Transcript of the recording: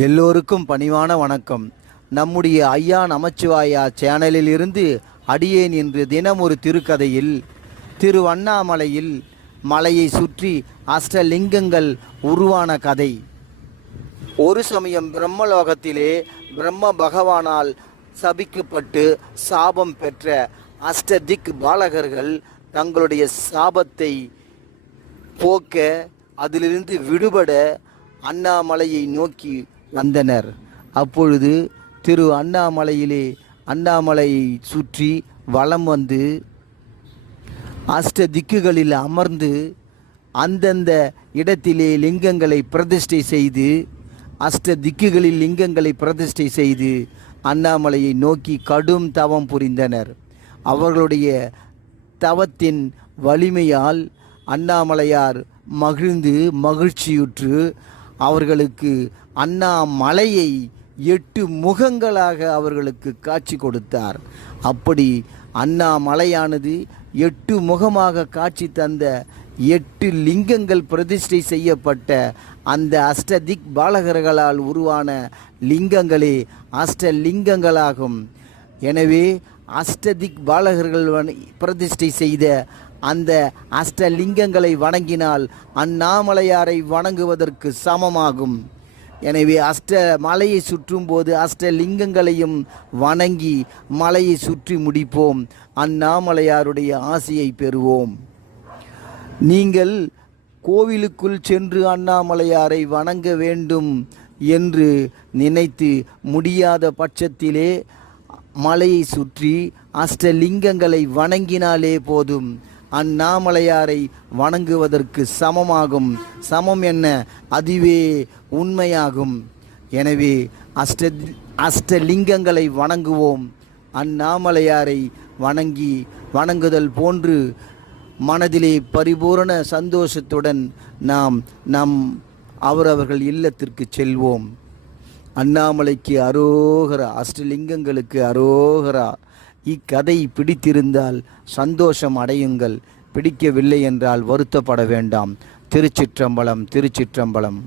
எல்லோருக்கும் பணிவான வணக்கம். நம்முடைய ஐயா நமச்சிவாயா சேனலில் இருந்து அடியேன் என்று தினம் ஒரு திருக்கதையில் திருவண்ணாமலையில் மலையை சுற்றி அஷ்டலிங்கங்கள் உருவான கதை. ஒரு சமயம் பிரம்மலோகத்திலே பிரம்ம பகவானால் சபிக்கப்பட்டு சாபம் பெற்ற அஷ்டதிக் பாலகர்கள் தங்களுடைய சாபத்தை போக்க அதிலிருந்து விடுபட அண்ணாமலையை நோக்கி வந்தனர். அப்பொழுது திரு அண்ணாமலையிலே அண்ணாமலையை சுற்றி வலம் வந்து அஷ்ட திக்குகளில் அமர்ந்து அந்தந்த இடத்திலே லிங்கங்களை பிரதிஷ்டை செய்து அஷ்ட திக்குகளில் லிங்கங்களை பிரதிஷ்டை செய்து அண்ணாமலையை நோக்கி கடும் தவம் புரிந்தனர். அவர்களுடைய தவத்தின் வலிமையால் அண்ணாமலையார் மகிழ்ந்து மகிழ்ச்சியுற்று அவர்களுக்கு அண்ணாமலையை எட்டு முகங்களாக அவர்களுக்கு காட்சி கொடுத்தார். அப்படி அண்ணாமலையானது எட்டு முகமாக காட்சி தந்த எட்டு லிங்கங்கள் பிரதிஷ்டை செய்யப்பட்ட அந்த அஷ்டதிக் பாலகர்களால் உருவான லிங்கங்களே அஷ்டலிங்கங்களாகும். எனவே அஷ்டதிக் பாலகர்கள் வண- பிரதிஷ்டை செய்த அந்த அஷ்டலிங்கங்களை வணங்கினால் அண்ணாமலையாரை வணங்குவதற்கு சமமாகும். எனவே அஷ்ட மலையை சுற்றும் போது அஷ்டலிங்கங்களையும் வணங்கி மலையை சுற்றி முடிப்போம். அண்ணாமலையாருடைய ஆசையை பெறுவோம். நீங்கள் கோவிலுக்குள் சென்று அண்ணாமலையாரை வணங்க வேண்டும் என்று நினைத்து முடியாத பட்சத்திலே மலையை சுற்றி அஷ்டலிங்கங்களை வணங்கினாலே போதும். அண்ணாமலையாரை வணங்குவதற்கு சமமாகும். சமம் என்ன? அதுவே உண்மையாகும். எனவே அஷ்ட அஷ்டலிங்கங்களை வணங்குவோம். அண்ணாமலையாரை வணங்கி வணங்குதல் போன்று மனதிலே பரிபூரண சந்தோஷத்துடன் நாம் நம் அவரவர்கள் இல்லத்திற்கு செல்வோம். அண்ணாமலைக்கு அரோகரா அஷ்டலிங்கங்களுக்கு அரோகரா இக்கதை பிடித்திருந்தால் சந்தோஷம் அடையுங்கள். பிடிக்கவில்லை என்றால் வருத்தப்பட வேண்டாம். திருச்சிற்றம்பலம் திருச்சிற்றம்பலம்.